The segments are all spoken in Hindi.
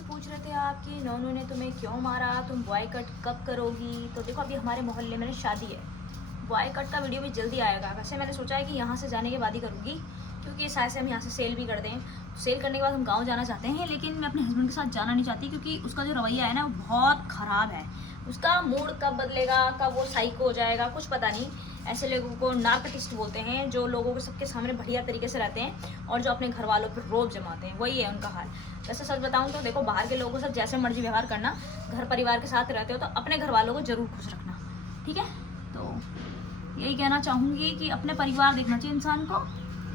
से पूछ रहे थे आप कि नोनू ने तुम्हें क्यों मारा, तुम बॉय कट कब करोगी। तो देखो अभी हमारे मोहल्ले में शादी है, बॉय कट का वीडियो भी जल्दी आएगा। वैसे मैंने सोचा है कि यहाँ से जाने के बाद ही करूँगी, क्योंकि शायद से हम यहाँ से सेल भी कर दें। सेल करने के बाद हम गाँव जाना चाहते हैं, लेकिन मैं अपने हस्बैंड के साथ जाना नहीं चाहती, क्योंकि उसका जो रवैया है ना वो बहुत ख़राब है। उसका मूड कब बदलेगा, कब वो साइको हो जाएगा, कुछ पता नहीं। ऐसे लोगों को नार्कोटिस्ट बोलते हैं, जो लोगों को सबके सामने बढ़िया तरीके से रहते हैं और जो अपने घर वालों पर रोब जमाते हैं, वही है उनका हाल। वैसे सच बताऊं तो देखो, बाहर के लोगों के साथ जैसे मर्जी व्यवहार करना, घर परिवार के साथ रहते हो तो अपने घर वालों को जरूर खुश रखना, ठीक है। तो यही कहना चाहूँगी कि अपने परिवार देखना चाहिए इंसान को।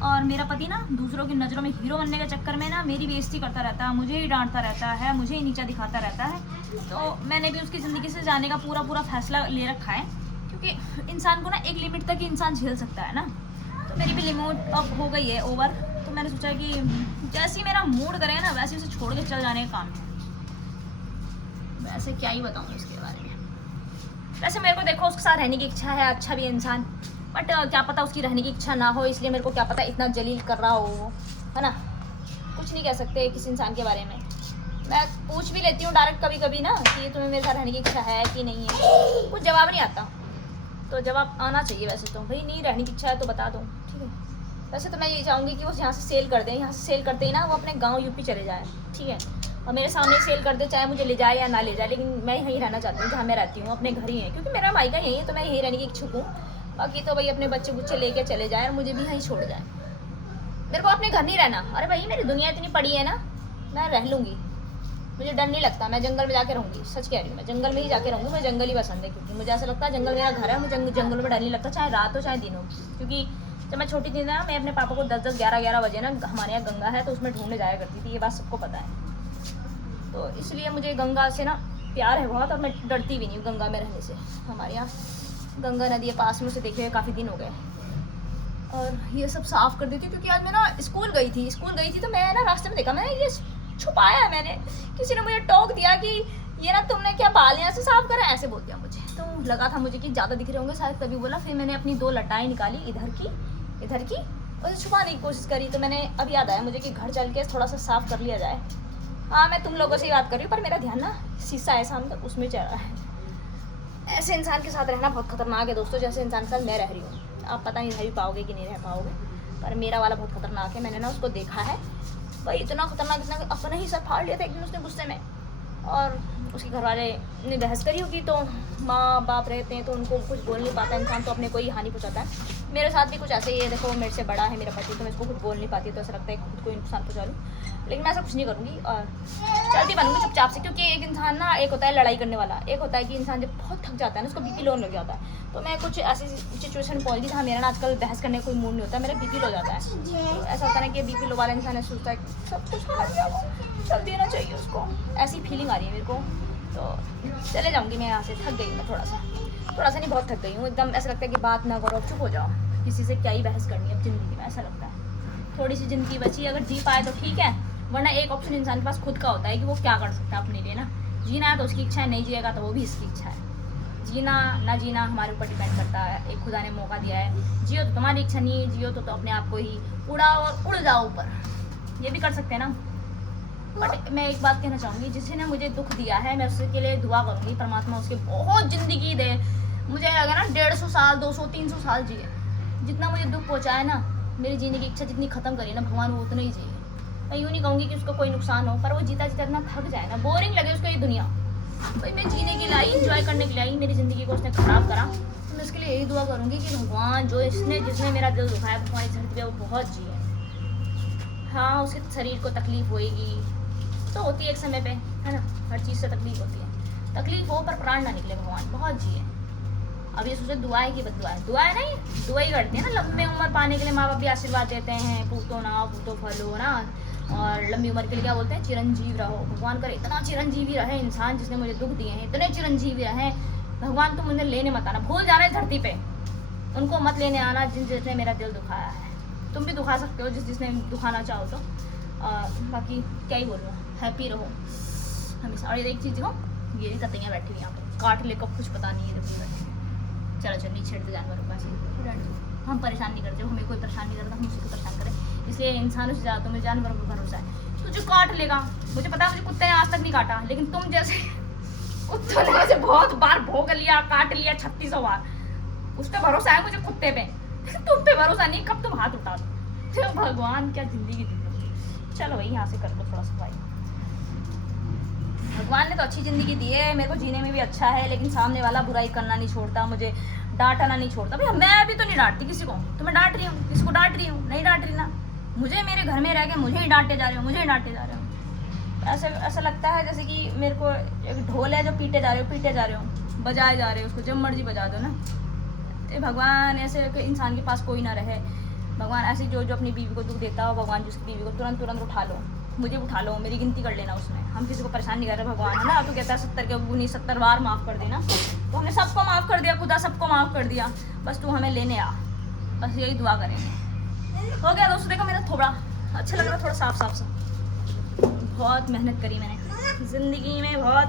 और मेरा पति ना दूसरों की नज़रों में हीरो बनने के चक्कर में ना मेरी बेइज्जती करता रहता है, मुझे ही डांटता रहता है, मुझे ही नीचा दिखाता रहता है। तो मैंने भी उसकी ज़िंदगी से जाने का पूरा फैसला ले रखा है, क्योंकि इंसान को ना एक लिमिट तक ही इंसान झेल सकता है ना। तो मेरी भी लिमिट अब हो गई है ओवर। तो मैंने सोचा कि जैसे ही मेरा मूड करे ना वैसे उसे छोड़ के चल जाने का काम है। वैसे क्या ही बताऊँ इसके बारे में। वैसे मेरे को देखो उसके साथ रहने की इच्छा है, अच्छा भी है इंसान, बट क्या पता उसकी रहने की इच्छा ना हो, इसलिए मेरे को क्या पता इतना जलील कर रहा हो वो, है ना। कुछ नहीं कह सकते किसी इंसान के बारे में। मैं पूछ भी लेती हूँ डायरेक्ट कभी कभी ना कि तुम्हें मेरे साथ रहने की इच्छा है कि नहीं है, कुछ जवाब नहीं आता। तो जवाब आना चाहिए वैसे तो, भाई नहीं रहने की इच्छा है तो बता दो, ठीक है। वैसे तो मैं ये चाहूँगी कि वो यहाँ से सेल कर दें, यहाँ से सेल करते ही ना वो अपने गाँव यूपी चले जाए, ठीक है। और मेरे सामने सेल कर दे, चाहे मुझे ले जाए या ना ले जाए, लेकिन मैं यहीं रहना चाहती हूँ जहाँ मैं रहती हूँ, अपने घर ही है, क्योंकि मेरा मायका यहीं है, तो मैं यहीं रहने की इच्छुक हूँ। बाकी तो भाई अपने बच्चे बुच्चे लेके चले जाए और मुझे भी यहीं छोड़ जाए। मेरे को अपने घर नहीं रहना। अरे भाई मेरी दुनिया इतनी बड़ी है ना, मैं रह लूँगी, मुझे डर नहीं लगता। मैं जंगल में जाके रहूँगी, सच कह रही हूँ, मैं जंगल में ही जाके रहूँगी। मुझे जंगल ही पसंद है, क्योंकि मुझे ऐसा लगता है जंगल मेरा घर है, मुझे जंगल में डर नहीं लगता, चाहे रात हो चाहे दिन हो। क्योंकि जब मैं छोटी थी ना, मैं अपने पापा को 10-10, 11-11 बजे ना, हमारे यहाँ गंगा है तो उसमें ढूंढने जाया करती थी, ये बात सबको पता है। तो इसलिए मुझे गंगा से ना प्यार है बहुत, और मैं डरती भी नहीं हूँ गंगा में रहने से। हमारे यहाँ गंगा नदी है पास में, उसे देखे हुए काफ़ी दिन हो गए। और ये सब साफ़ कर देती, क्योंकि आज मैं ना स्कूल गई थी तो मैं ना रास्ते में देखा, मैंने ये छुपाया है मैंने। किसी ने मुझे टोक दिया कि ये ना तुमने क्या बाल यहाँ से साफ करा, ऐसे बोल दिया मुझे। तो लगा था मुझे कि ज़्यादा दिख रहे होंगे शायद, तभी बोला। फिर मैंने अपनी 2 लटाएँ निकाली, इधर की उसे छुपाने की कोशिश करी। तो मैंने अब याद आया मुझे कि घर चल के थोड़ा सा साफ़ कर लिया जाए। हाँ मैं तुम लोगों से ही बात कर रही हूँ, पर मेरा ध्यान ना शीशा है सामने, उसमें चल रहा है। ऐसे इंसान के साथ रहना बहुत खतरनाक है दोस्तों, जैसे इंसान के साथ मैं रह रही हूँ। आप पता नहीं रह भी पाओगे कि नहीं रह पाओगे, पर मेरा वाला बहुत खतरनाक है। मैंने ना उसको देखा है भाई, इतना खतरनाक, इतना अपने ही सर फाड़ लिया था एक दिन उसने गुस्से में। और उसके घर वाले ने बहस करी होगी, तो माँ बाप रहते हैं तो उनको कुछ बोल नहीं पाता इंसान, तो अपने को ही हानि पहुँचाता है। मेरे साथ भी कुछ ऐसे ही है। देखो मेरे से बड़ा है मेरा पति, तो मैं इसको कुछ बोल नहीं पाती, तो ऐसा लगता है खुद को नुकसान पहुँचा लूँ, लेकिन मैं ऐसा कुछ नहीं करूँगी और चलती बनूँगी चुपचाप से। क्योंकि एक इंसान ना, एक होता है लड़ाई करने वाला, एक होता है कि इंसान जब बहुत थक जाता है ना, उसको बीपी लो लग जाता है। तो मैं कुछ ऐसी सिचुएशन पहुँच गई जहाँ मेरा ना आजकल बहस करने का कोई मूड नहीं होता, मेरा बीपी लो जाता है। तो ऐसा होता है कि बीपी लो वाला इंसान ऐसा सोचता है कि सब कुछ चल देना चाहिए उसको, ऐसी फीलिंग आ रही है मेरे को। तो चले जाऊँगी मैं यहाँ से, थक गई मैं थोड़ा सा नहीं, बहुत थक गई हूँ एकदम। ऐसा लगता है कि बात ना करो, चुप हो जाओ, किसी से क्या ही बहस करनी है अब ज़िंदगी में। ऐसा लगता है थोड़ी सी ज़िंदगी बची, अगर जी पाए तो ठीक है, वरना एक ऑप्शन इंसान के पास खुद का होता है कि वो क्या कर सकता है अपने लिए ना। जीना है तो उसकी इच्छा है, नहीं जिएगा तो वो भी इसकी इच्छा है। जीना ना जीना हमारे ऊपर डिपेंड करता है, एक खुदा ने मौका दिया है। जियो तो तुम्हारी इच्छा नहीं है, जियो तो अपने आप को ही उड़ाओ और उड़ जाओ ऊपर, ये भी कर सकते हैं ना। बट मैं एक बात कहना चाहूँगी, जिसने ने मुझे दुख दिया है मैं उसके लिए दुआ करूँगी, परमात्मा उसके बहुत ज़िंदगी दे। मुझे लगा ना 150 साल 200 300 साल जिए, जितना मुझे दुख पहुँचाया ना, मेरी जीने की इच्छा जितनी ख़त्म करी ना भगवान, वो उतना ही जिए। मैं यूँ नहीं कहूँगी कि उसको कोई नुकसान हो, पर वो जीता जीता इतना थक जाए ना, बोरिंग लगे उसको ये दुनिया। भाई मैं जीने की लाई, इंजॉय करने की लाई, मेरी ज़िंदगी को उसने ख़राब करा। तो मैं उसके लिए यही दुआ करूँगी कि भगवान जो जिसने मेरा दिल दुखाया, भगवान इस धरती पे वो बहुत जिए। हाँ उसके शरीर को तकलीफ़ होएगी तो होती है एक समय पे, है ना, हर चीज़ से तकलीफ़ होती है। तकलीफ़ हो पर प्राण ना निकले, भगवान बहुत जिए। अब ये सोचे दुआ है कि बदुआ है, दुआ है नहीं, दुआ ही करते हैं ना। लंबे उम्र पाने के लिए माँ बाप भी आशीर्वाद देते हैं, पूतो ना पूतो फलो ना, और लंबी उम्र के लिए क्या बोलते हैं, चिरंजीव रहो। भगवान करे इतना चिरंजीवी रहे इंसान जिसने मुझे दुख दिए हैं, इतने चिरंजीवी रहे। भगवान तुम मुझे लेने मत आना, भूल जाना इस धरती पे, उनको मत लेने आना जिसने मेरा दिल दुखाया है। तुम भी दुखा सकते हो जिसने दुखाना चाहो तो। बाकी क्या ही बोलूँ, हैप्पी रहो हमेशा। और ये एक चीज़ देखो, ये नहीं कतैयाँ बैठी हुई यहाँ पर, काट ले कब कुछ पता नहीं है। चलो चलो नहीं छेड़ते जानवरों का, हम परेशान नहीं करते, हमें कोई परेशान नहीं करता, हम उसी को परेशान करें। इसलिए इंसानों से ज़्यादा तुम्हें जानवरों पर भरोसा है। तुझे काट लेगा। मुझे पता है मुझे कुत्ते ने आज तक नहीं काटा, लेकिन तुम जैसे कुत्तों ने मुझे बहुत बार भोग लिया, काट लिया 3600 बार। उस पर भरोसा है मुझे कुत्ते पे, तुम पे भरोसा नहीं। कब तुम हाथ उठा दो। तो भगवान क्या जिंदगी दी तुम। चलो भाई यहाँ से कर लो थोड़ा सफाई। भगवान ने तो अच्छी ज़िंदगी दी है, मेरे को जीने में भी अच्छा है, लेकिन सामने वाला बुराई करना नहीं छोड़ता, मुझे डांटना नहीं छोड़ता। भाई मैं भी तो नहीं डांटती किसी को, तो मैं डांट रही हूँ, किसी को डांट रही हूँ? नहीं डांट रही ना। मुझे मेरे घर में रह के मुझे ही डांटे जा रहे हो, मुझे ही डांटे जा रहे हो। ऐसा लगता है जैसे कि मेरे को एक ढोल है जो पीटे जा रहे हो, बजाए जा रहे हो, उसको जब मर्जी बजा दो ना। भगवान ऐसे इंसान के पास कोई ना रहे। भगवान ऐसे जो अपनी बीवी को दुख देता हो, भगवान जिसकी बीवी को तुरंत उठा लो, मुझे उठा लो, मेरी गिनती कर लेना उसमें। हम किसी को परेशान नहीं कर रहे, भगवान है ना। तो कहता है 70 के गुनी 70 बार माफ़ कर देना, तो हमने सबको माफ़ कर दिया, खुदा सबको माफ़ कर दिया। बस तू हमें लेने आ, बस यही दुआ करेंगे। हो गया दोस्तों, देखो मेरा थोड़ा अच्छा लग रहा, थोड़ा साफ सा। बहुत मेहनत करी मैंने ज़िंदगी में, बहुत।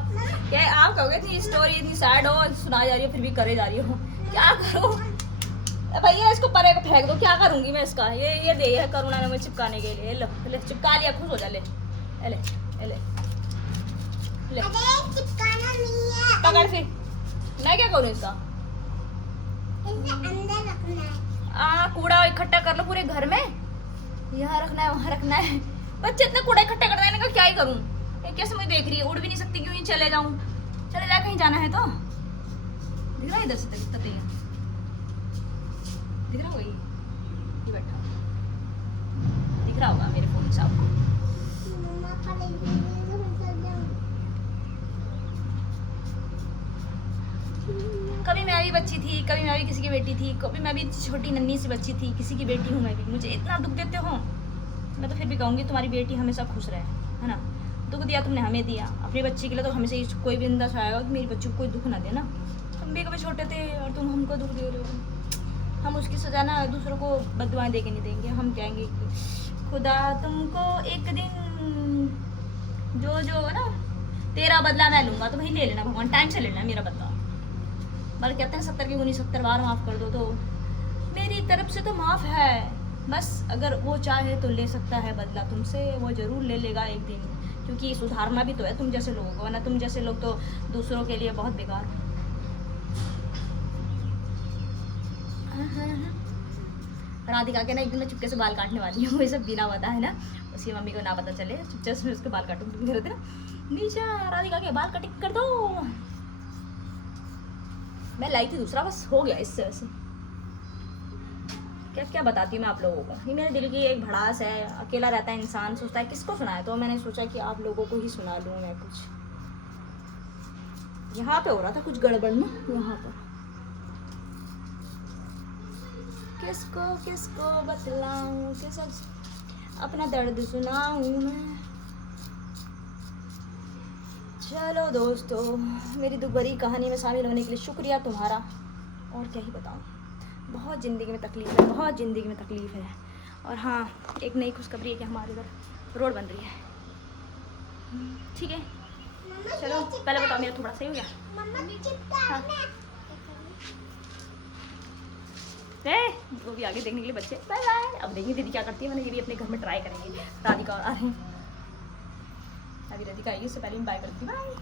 क्या आप कहोगे इतनी स्टोरी इतनी सैड हो, सुनाई जा रही हो, फिर भी करे जा रही हो, क्या करूँ भैया? इसको परे को फेंक दो, क्या करूँगी मैं इसका? ये दे है करुणा ने मुझे चिपकाने के लिए। ले चिपका लिया, खुश हो जा। ले चिपकाना नहीं है। पकड़ फिर, मैं क्या करूँ इसका? इसे अंदर रखना है। कूड़ा इकट्ठा कर लो पूरे घर में, यहाँ रखना है वहाँ रखना है। बच्चे इतना कूड़ा इकट्ठा कर देने का क्या ही करूँ? कैसे मुझे देख रही है, उड़ भी नहीं सकती, क्यों ही चले जाऊँ? चले जा, कहीं जाना है तो दिख रहा है इधर से तक दिख रहा होगा, ये बैठा दिख रहा होगा मेरे फोन से आपको। कभी मैं भी बच्ची थी, कभी मैं भी किसी की बेटी थी, कभी मैं भी छोटी नन्ही सी बच्ची थी, किसी की बेटी हूँ मैं भी। मुझे इतना दुख देते हो, मैं तो फिर भी कहूँगी तुम्हारी बेटी हमेशा खुश रहे, है ना। दुख दिया तुमने हमें दिया, अपनी बच्ची के लिए तो हमेशा कोई भी अंदाज आएगा कि मेरी बच्ची को कोई दुख ना देना। हम भी कभी छोटे थे और तुम हमको दुख दे रहे हो। हम उसकी सजा ना दूसरों को बददुआएं दे के नहीं देंगे। हम कहेंगे कि खुदा तुमको एक दिन जो है ना, तेरा बदला मैं लूँगा, तो भाई ले लेना भगवान, टाइम से लेना मेरा बदला। बल्कि कहते हैं 70 के गुनी 70 बार माफ़ कर दो, तो मेरी तरफ से तो माफ़ है। बस अगर वो चाहे तो ले सकता है बदला तुमसे, वो ज़रूर ले लेगा एक दिन, क्योंकि सुधारना भी तो है तुम जैसे लोगों को, वरना तुम जैसे लोग तो दूसरों के लिए बहुत बेकार हो। राधिका के ना एक दिन मैं चुपके से बाल काटने वाली हूँ, ये सब बिना पता है ना, उसकी मम्मी को ना पता चले, चुपचाप से उसके बाल काटूंगी। मेरे ना नीचा राधिका के बाल कटिंग कर दो। मैं लाई थी दूसरा, बस हो गया इससे। ऐसे क्या क्या बताती हूँ मैं आप लोगों को। ये मेरे दिल की एक भड़ास है, अकेला रहता है इंसान, सोचता है किसको सुनाए, तो मैंने सोचा कि आप लोगों को ही सुना लूँ मैं कुछ। यहाँ पे हो रहा था कुछ गड़बड़ में, यहाँ पर किसको बतलाऊं, किस अपना दर्द सुनाऊं मैं। चलो दोस्तों, मेरी दुख भरी कहानी में शामिल होने के लिए शुक्रिया तुम्हारा। और क्या ही बताऊं, बहुत ज़िंदगी में तकलीफ़ है, बहुत ज़िंदगी में तकलीफ़ है। और हाँ, एक नई खुशखबरी है कि हमारे इधर रोड बन रही है। ठीक है, चलो पहले बताओ मेरा थोड़ा सही हो गया? हाँ। वो भी आगे देखने के लिए बच्चे। Bye bye. अब देखिए दीदी क्या करती है, मैंने ये भी अपने घर में ट्राई करेंगे। राधिका आ रही है, अभी राधिका आएगी, उससे पहले मैं बाय करती हूँ। बाय।